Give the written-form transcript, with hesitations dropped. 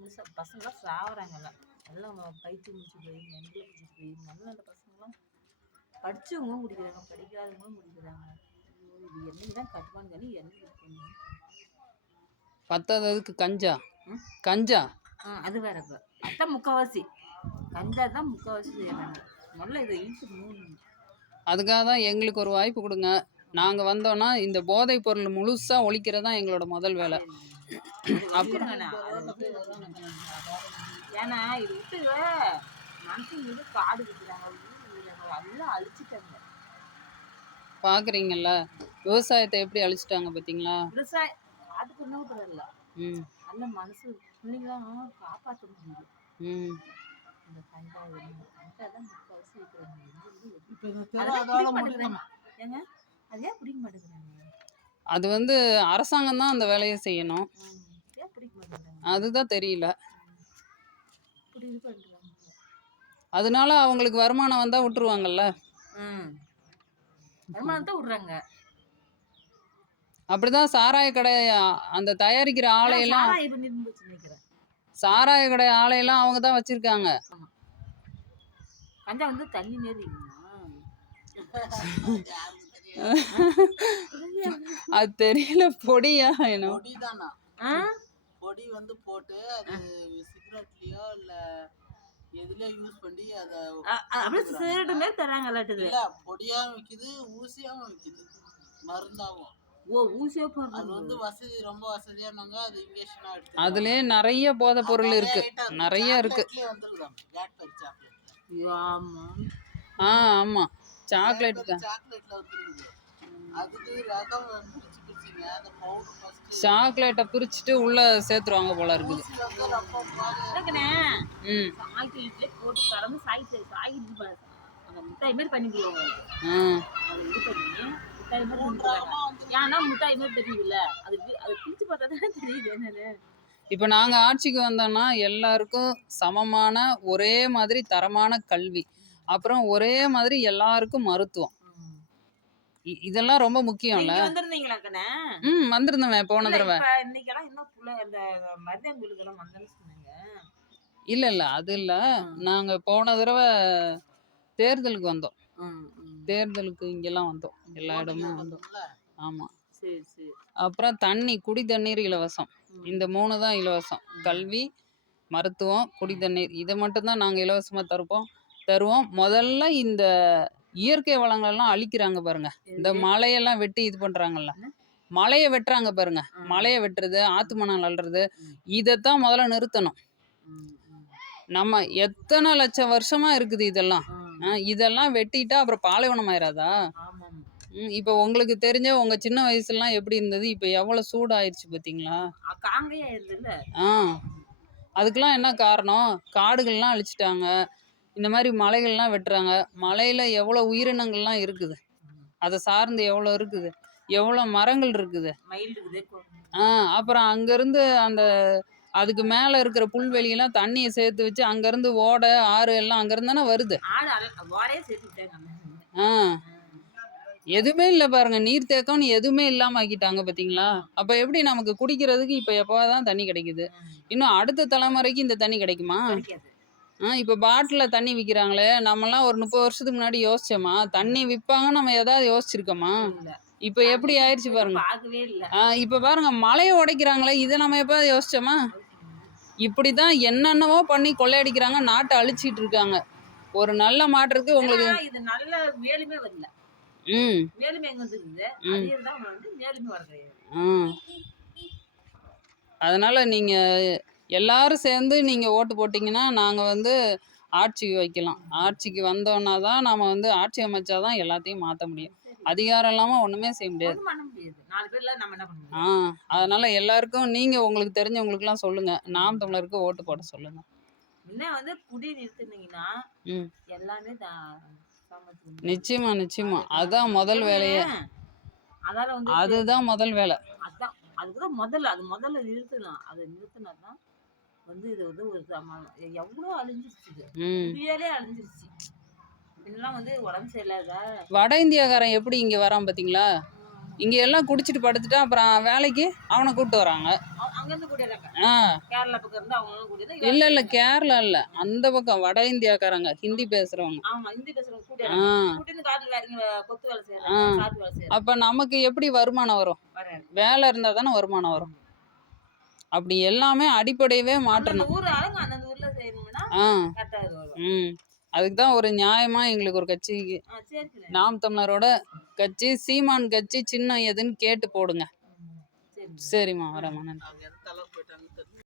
முழுசா பசங்களாம் சாவறாங்கல்ல. அதெல்லாம் பைத்தியம் முடிச்சு போய் மெண்டல் பிடிச்சிட்டு போய் நல்ல நல்ல பசங்களாம் படிச்சவங்களும் குடிக்கிறாங்க, படிக்காதவங்களும் குடிக்கிறாங்க. இது என்னைக்கு தான் கட்டுப்பான்னு சொல்லி என்னைக்கு இருக்கணும். பத்தாததுக்கு கஞ்சா கஞ்சா அது வேற. இப்போ அதான் முக்கால்வாசி கஞ்சா தான் முக்கால்வாசி செய்யறாங்க. முதல்ல இதை இழுத்து மூணு. அதுக்காக தான் எங்களுக்கு ஒரு வாய்ப்பு கொடுங்க. நாங்கள் வந்தோன்னா இந்த போதைப் பொருள் முழுசாக ஒழிக்கிறதா எங்களோட முதல் வேலை. அப்புறம் ஏன்னா இது விட்டு மனுஷங்க வந்து காடு கட்டுறாங்க, எல்லாம் அழிச்சிட்டாங்க. பார்க்குறீங்கல்ல விவசாயத்தை எப்படி அழிச்சிட்டாங்க பார்த்தீங்களா? விவசாயம் காட்டுக்கு ஒன்றும் பரவாயில்ல, நல்ல மனசு பிள்ளைங்களாம் காப்பாற்ற முடியுது. இந்த கண்டா தான் முக்கால்வாசி ஏங்க அது ஏன் பிடிக்க மாட்டேங்கிறாங்க? அது வந்து அரசாங்கம் தான் அந்த வேலையை செய்யணும். ஏன் பிடிக்க மாட்டேங்கிறாங்க அதுதான் தெரியல. அதனால அவங்களுக்கு வருமானம் வந்தா விட்டுருவாங்கல்ல. வருமானத்தை விடுறாங்க. அப்படிதான் சாராய கடை அந்த தயாரிக்கிற ஆலையெல்லாம் சாராய கடை ஆலையெல்லாம் அவங்க தான் வச்சிருக்காங்க. கஞ்சா வந்து தண்ணி நேரி அது தெரியல. பொடியா என்ன பொடி வந்து போட்டு அது சிகரெட்லயோ இல்ல எதுல யூஸ் பண்ணி அத அப்படியே சிகரெட் மாதிரி தராங்கலாட்டுது. இல்ல பொடியாவும் விக்குது, ஊசியாவும் விக்குது, மருந்தாவும். ஊசியா போடுறது. அது வந்து வசதி, ரொம்ப வசதியானவங்க அது இன்ஜெக்ஷனா எடுத்து அதுலயே நிறைய போதை பொருள் இருக்கு, நிறைய இருக்கு. ஆமா ஆமா சாக்லேட் சாக்லேட்ல வந்துருக்குது. அதுக்கு ரகம் பிரிச்சுங்க. அந்த பவுடர் ஃபர்ஸ்ட் சாக்லேட்டை பிரிச்சுட்டு உள்ள சேர்த்துருவாங்க போல இருக்குது. சாக்லேட்ல போட்டு கலந்து சாய்க்கு அந்த முட்டாய் மாதிரி பண்ணிக்குவாங்க. இது பண்ணி முட்டாய் மாதிரி ஏன்னா முட்டாய் மாதிரி தெரியுதுல்ல, அது பிரிச்சு பார்த்தா தானே தெரியுது என்னன்னு. இப்போ நாங்கள் ஆட்சிக்கு வந்தோம்னா எல்லாருக்கும் சமமான ஒரே மாதிரி தரமான கல்வி, அப்புறம் ஒரே மாதிரி எல்லாருக்கும் மருத்துவம், இதெல்லாம் ரொம்ப முக்கியம்ல. வந்திருந்தேன் போன தடவை. இல்ல இல்ல அது இல்ல, நாங்க போன தடவை தேர்தலுக்கு வந்தோம். தேர்தலுக்கு இங்கெல்லாம் வந்தோம், எல்லா இடமும் வந்தோம். ஆமா. அப்புறம் தண்ணி, குடி தண்ணீர் இலவசம். இந்த 3 தான் இலவசம். கல்வி, மருத்துவம், குடி தண்ணீர், இதை மட்டும்தான் நாங்கள் இலவசமாக தருவோம். முதல்ல இந்த இயற்கை வளங்களெல்லாம் அழிக்கிறாங்க பாருங்க. இந்த மலையெல்லாம் வெட்டி இது பண்றாங்கல்ல, மலையை வெட்டுறாங்க பாருங்க. மலையை வெட்டுறது, ஆத்து மணல் அள்ளுறது, இதைத்தான் முதல்ல நிறுத்தணும். நம்ம எத்தனை லட்சம் வருஷமா இருக்குது இதெல்லாம். இதெல்லாம் வெட்டிட்டா அப்புறம் பாலைவனம் ஆயிராதா? இப்ப உங்களுக்கு தெரிஞ்ச உங்க சின்ன வயசுலாம் எப்படி இருந்தது, இப்ப எவ்வளவு சூடாயிருச்சு பாத்தீங்களா? அதுக்கெல்லாம் என்ன காரணம்? காடுகள்லாம் அழிச்சிட்டாங்க, இந்த மாதிரி மலைகள்லாம் வெட்டுறாங்க. மலையில எவ்வளவு உயிரினங்கள்லாம் இருக்குது, அதை சார்ந்து எவ்வளவு இருக்குது, எவ்வளவு மரங்கள் இருக்குது. அப்புறம் அங்கிருந்து அந்த அதுக்கு மேல இருக்கிற புல்வெளியெல்லாம் தண்ணியை சேர்த்து வச்சு அங்கிருந்து ஓடை, ஆறு எல்லாம் அங்கிருந்து தானே வருது. எதுவுமே இல்லை பாருங்க, நீர்த்தேக்கம்னு எதுவுமே இல்லாம ஆக்கிட்டாங்க பாத்தீங்களா? அப்ப எப்படி நமக்கு குடிக்கிறதுக்கு இப்ப எப்போதான் தண்ணி கிடைக்குது? இன்னும் அடுத்த தலைமுறைக்கு இந்த தண்ணி கிடைக்குமா? இப்ப பாட்டில தண்ணி விற்கிறாங்களே, நம்மலாம் ஒரு 30 வருஷத்துக்கு முன்னாடி யோசிச்சோமா? தண்ணி விற்பாங்க நம்ம ஏதாவது யோசிச்சிருக்கோமா? இப்ப எப்படி ஆயிடுச்சு பாருங்க. இப்ப பாருங்க மலையை உடைக்கிறாங்களே, இதை நம்ம எப்ப யோசிச்சோமா? இப்படிதான் என்னென்னவோ பண்ணி கொள்ளையடிக்கிறாங்க, நாட்டை அழிச்சிட்டு இருக்காங்க. ஒரு நல்ல மாற்றத்துக்கு உங்களுக்கு அதனால நீங்க எல்லாரும் சேர்ந்து நீங்க ஓட்டு போட்டீங்கன்னா நாங்க வந்து ஆட்சிக்கு வைக்கலாம். ஆட்சிக்கு வந்தோம்னா தான் நாம வந்து ஆட்சி அமைச்சாதான் எல்லாத்தையும் மாற்ற முடியும். அதிகாரம் இல்லாம ஒண்ணுமே செய்ய முடியாது. அதனால எல்லாருக்கும் நீங்க உங்களுக்கு தெரிஞ்சவங்களுக்கு எல்லாம் சொல்லுங்க, நாம் தமிழருக்கு ஓட்டு போட சொல்லுங்க. நிச்சயமா நிச்சயமா, அதுதான் முதல் வேலையே. அதுதான் முதல் வேலை. அதுக்குதான் முதல்ல நிறுத்தணும். அதை நிறுத்தினாதான் வந்து இது வந்து ஒரு எவ்வளவு அழிஞ்சிருச்சு, அழிஞ்சிருச்சு. இதெல்லாம் வந்து உடம்பு சரியில்லாத வட இந்தியாக்காரன் எப்படி இங்க வரான் பாத்தீங்களா? இங்க எல்லாம் குடிச்சிட்டு படுத்துட்டா அப்புறம் வேலைக்கு அவனை கூப்பிட்டு வராங்க. அங்க இருந்து கூட்டிடுறாங்க. ஆ கேரளா பக்கம் இருந்து அவங்களும் கூட்டிட்டு இல்ல கேரளா இல்ல, அந்த பக்கம் வட இந்தியாக்காரங்க, ஹிந்தி பேசுறவங்க. ஆமா ஹிந்தி பேசுறவங்க கூட்டிடுறாங்க. கூட்டிட்டு காட்டுல இறங்கி கொத்து வேலை செய்யறாங்க, காட்டு வேலை செய்யறாங்க. அப்ப நமக்கு எப்படி வருமானம் வரும்? வேலை இருந்தா தானே வருமானம் வரும். அப்படி எல்லாமே அடிப்படையவே மாற்றணும். ஊர் ஆளுங்க அந்த ஊர்ல செய்யணும்னா கரெக்டா வரும். அதுக்கு தான் ஒரு நியாயமா எங்களுக்கு ஒரு கட்சி, நாம் தமிழரோட கட்சி, சீமான் கட்சி சின்னம் எதுன்னு கேட்டு போடுங்க. சரிம்மா, வரேம்மா, நன்றி.